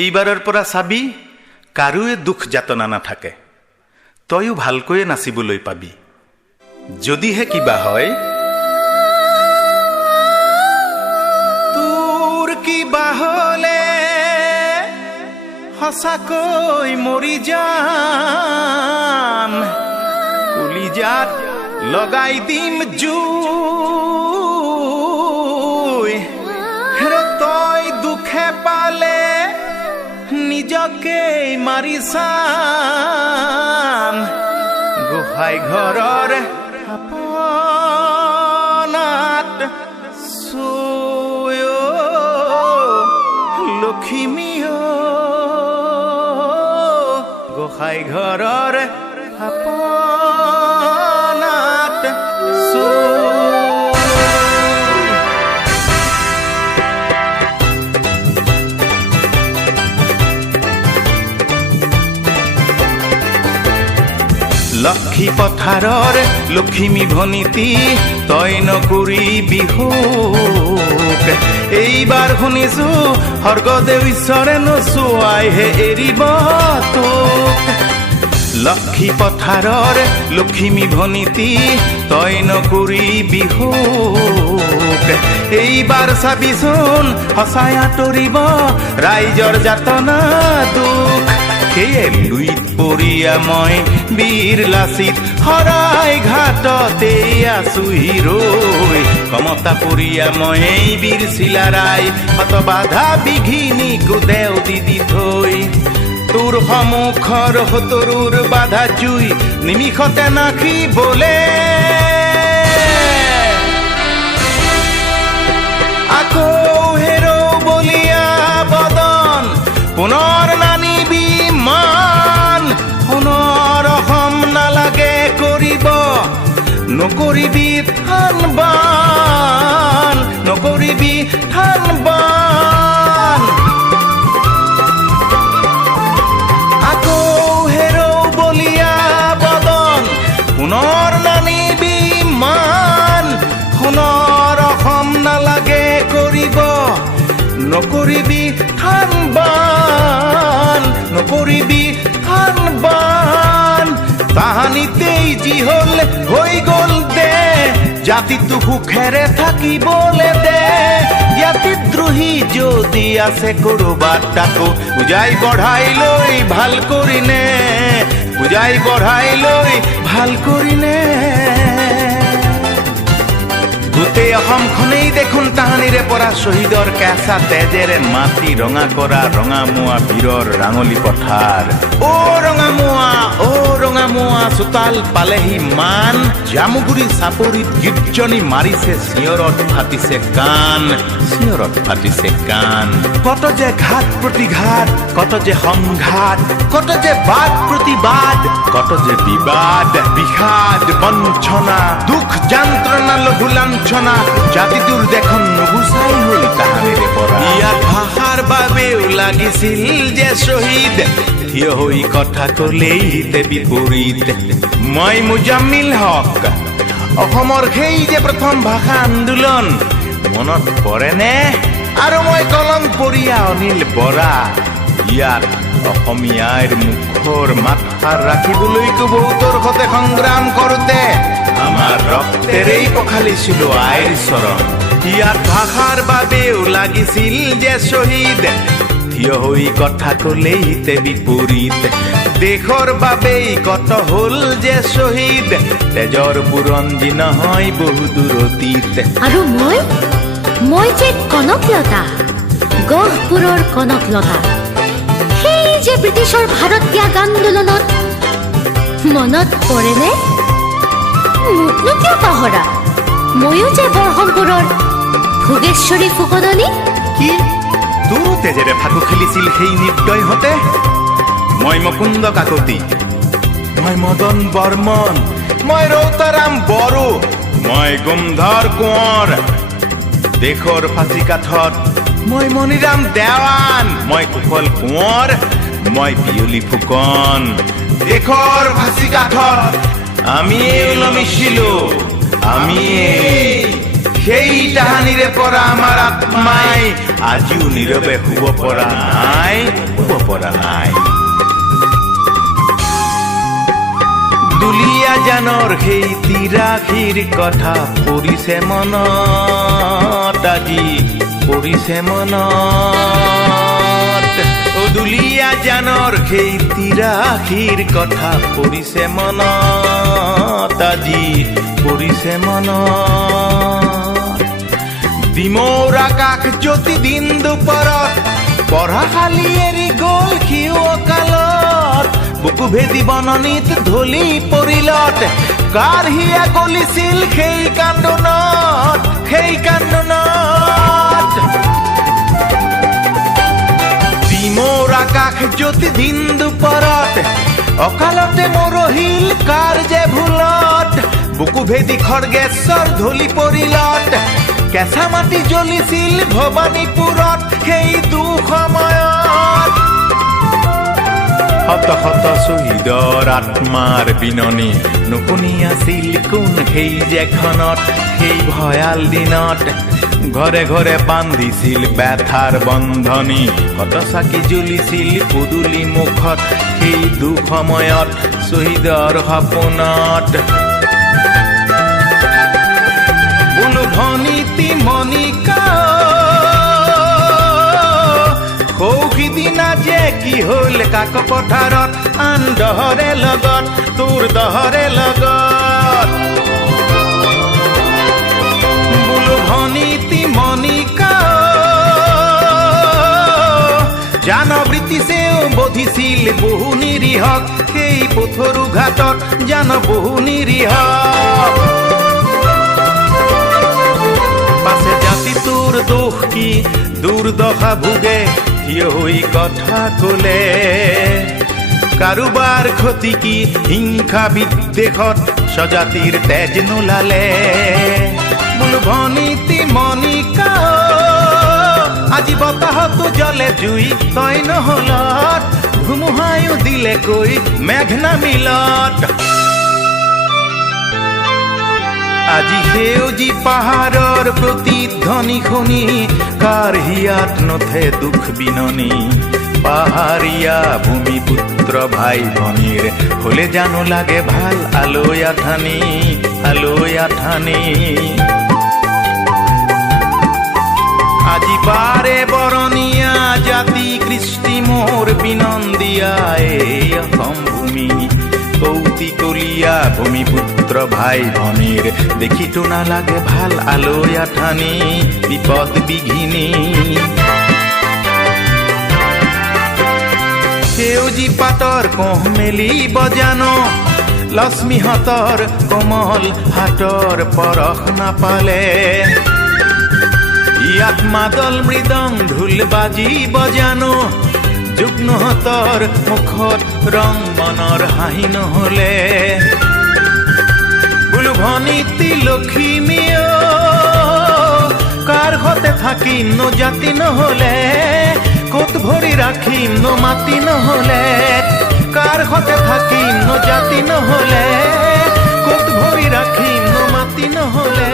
এইবাৰৰ পৰা চাবি কাৰোৱে দুখ যাতনা নাথাকে। তয়ো ভালকৈয়ে নাচিবলৈ পাবি। যদিহে কিবা হয়, তোৰ কিবা হলে সঁচাকৈ মৰি যাম। কলিজাত লগাই দিম জুই। তই দুখে পালে নিজকে মাৰি চাম। গোহাঁই ঘৰৰ আপনাত চুয় লখিমী গোহাঁই ঘৰৰ আপনাত লক্ষী পথাৰৰ লখিমী ভনীতি তই নকৰিবি শোক। এইবাৰ শুনিছো স্বৰ্গদেৱ ঈশ্বৰে নচুৱাইহে এৰিব তোক। লক্ষী পথাৰৰ লখিমী ভনীতি তই নকৰিবি শোক। এইবাৰ চাবিচোন সঁচাই আঁতৰিব ৰাইজৰ যাতনা দুখ। সেয়ে লুইত পৰিয়া মই বীৰ লাচিত শৰাই ঘাটতে আছো হিৰৈ। কমতা পৰিয়া মই এই বীৰ চিলাৰাই শত বাধা বিঘিনিকো দেও দি থৈ। তোৰ সন্মুখৰ সতৰুৰ বাধা জুই নিমিষতে নাখিবলে। আকৌ হেৰৌ বলিয়া বদন পুনৰ নানিবি মান। সোণৰ অসম নালাগে কৰিব নকৰিবি থান বান। নকৰিবি থান বান। আকৌ হেৰৌ বলিয়া বদন পুনৰ নানিবি মান। সোণৰ অসম নালাগে কৰিব নকৰিবি থান বান। নকৰিবি থান বান। তাহানিতেই যি হল হৈ গল দে জাতিটো সুখেৰে থাকিবলে দে। জাতিদ্ৰোহী যদি আছে কৰবাত তাকো বুজাই বঢ়াই লৈ ভাল কৰিনে। বুজাই বঢ়াই লৈ ভাল কৰিনে। গোটেই অসমখনেই দেখোন তাহানিৰে পৰা শ্বহীদৰ কেঁচা তেজেৰে মাটি ৰঙা কৰা ৰঙামুৱা বীৰৰ ৰাঙলী পথাৰ। অ ৰঙামুৱা চোতাল পালেহি মান। জামুগুৰি চাপৰিত গীৰ্জনী মাৰিছে চিঞৰত ফাটিছে কাণ। চিঞৰত ফাটিছে কাণ। কত যে ঘাত প্ৰতিঘাত, কত যে সংঘাত, কত যে বাদ প্ৰতিবাদ, কত যে বিবাদ বিষাদ বঞ্চনা দুখ যন্ত্ৰণা লঘু লাঞ্ছনা। জাতিটোৰ দেখোন নুগুচাই হল তাহানিৰে পৰা। ইয়াত ভাষাৰ বাবেও লাগিছিল যে শ্বহীদ থিয় হৈ কথা কলেই হিতে বিপৰীত। মই মুজাম্মিল হক অসমৰ সেই যে প্ৰথম ভাষা আন্দোলন মনত পৰেনে? আৰু মই কলম পৰিয়া অনিল বৰা। ইয়াত অসমীয়াৰ মুখৰ মাতষাৰ ৰাখিবলৈকো বহুতৰ সতে সংগ্ৰাম কৰোঁতে আমাৰ ৰক্তেৰেই পখালিছিলো আইৰ চৰণ। ইয়াত ভাষাৰ বাবেও লাগিছিল যে শ্বহীদ থিয় হৈ কথা কলেই হিতে বিপৰীত। দেশৰ বাবেই কত হল যে শ্বহীদ তেজৰ বুৰঞ্জী নহয় বহু দূৰ অতীত। আৰু মই যে কনকলতা গহপুৰৰ কনকলতা। সেই যে ব্ৰিটিছৰ ভাৰত ত্যাগ আন্দোলনত মনত পৰেনে? মোকনো কিয় পাহৰা? ময়ো যে বৰহমপুৰৰ ভোগেশ্বৰী ফুকননী। কি তোৰো তেজেৰে ফাকু খেলিছিল সেই নিৰ্দয়হঁতে? মই মুকুন্দ কাকতি, মই মদন বৰ্মন, মই ৰৌতাৰাম বড়ো, মই গুমধৰ কোঁৱৰ। দেশৰ ফাঁচি কাঠত মই মণিৰাম দেৱান, মই কুশল কোঁৱৰ, মই পিয়লি ফুকন। দেশৰ ফাঁচি কাঠত আমিয়ে ওলমিছিলো, আমিয়ে। সেই তাহানিৰে পৰা আমাৰ আত্মাই আজিও নীৰৱে শুব পৰা নাই। জানৰ সেই তিৰাশীৰ কথা পৰিছে মনত আজি পৰিছে মনত দুলীয়া জানৰ সেই তিৰাশীৰ কথা পৰিছে মনত আজি পৰিছে মনত ডিমৰ আকাশ জ্যোতি দিন দুপৰত পঢ়াশালী এৰি গ'ল সিও অকালত বুকু ভেদি বননিত ঢলি পৰিলত কাৰ হিয়া গলিছিল সেই কান্দোনত ডিমৰ আকাশ জ্যোতি দিন দুপৰত অকালতে মৰহিল কাৰ যে ভুলত বুকু ভেদি খড়গেশ্বৰ ঢলি পৰিলত কেঁচা মাটি জ্বলিছিল ভৱানীপুৰত সেই দুসময়ত শত শত শ্বহীদৰ আত্মাৰ বিননি নুশুনি আছিল কোন সেই যেখনত সেই ভয়াল দিনত ঘৰে ঘৰে বান্ধিছিল ব্যথাৰ বন্ধনী কত চাকি জ্বলিছিল পদূলি মুখত সেই দুসময়ত শ্বহীদৰ সপোনত বোলো ভনীতি মণিকা সৌখী দিনা যে কি হ'ল কাক পথাৰত আন দহৰে লগত তোৰ দহৰে লগত বোলো ভনীতি মণিকা জান ব্ৰিটিছেও বধিছিল বহু নিৰীহক সেই পথৰু ঘাটত জান বহু নিৰীহক পাছে জাতি তোৰ দোষ কি দুৰ্দশা ভোগে থিয় হৈ কথা ক'লে কাৰোবাৰ ক্ষতি কি হিংসা বিদ্বেষত স্বজাতিৰ তেজ নোলালে বোলো ভনীতি মণিকা আজি বতাহতো জ্বলে জুই তই নহলত ধুমুহায়ো দিলে কৈ মেঘ নামিলত আজি সেউজী পাহাৰৰ প্ৰতিধ্বনি শুনি কাৰ হিয়াত নুঠে দুখ বিননি পাহাৰীয়া ভূমিপুত্ৰ ভাই ভনীৰ হলে জানো লাগে ভাল আলৈ আঠানি আজি বাৰে বৰণীয়া জাতি কৃষ্টি মোৰ বিনন্দিয়া এই অসম ভূমি কৌতিকলীয়া ভূমিপুত্ৰ ভাই ভনীৰ দেখিতো নালাগে ভাল আলৈ আঠানি বিপদ বিঘিনি সেউজী পাতৰ কোহ মেলি বজানো লক্ষ্মীহঁতৰ কোমল হাতৰ পৰশ নাপালে ইয়াত মাদল মৃদং ঢোল বাজি বজানো যুগ্নহঁতৰ মুখত ৰং মনৰ হাঁহি নহলে বোলো ভনীতি লখিমীয় কাৰ হতে থাকিম নো জাতি নহলে ক'ত ভৰি ৰাখিম নো মাতি নহলে কাৰ হতে থাকিম নো জাতি নহলে ক'ত ভৰি ৰাখিম নো মাতি নহলে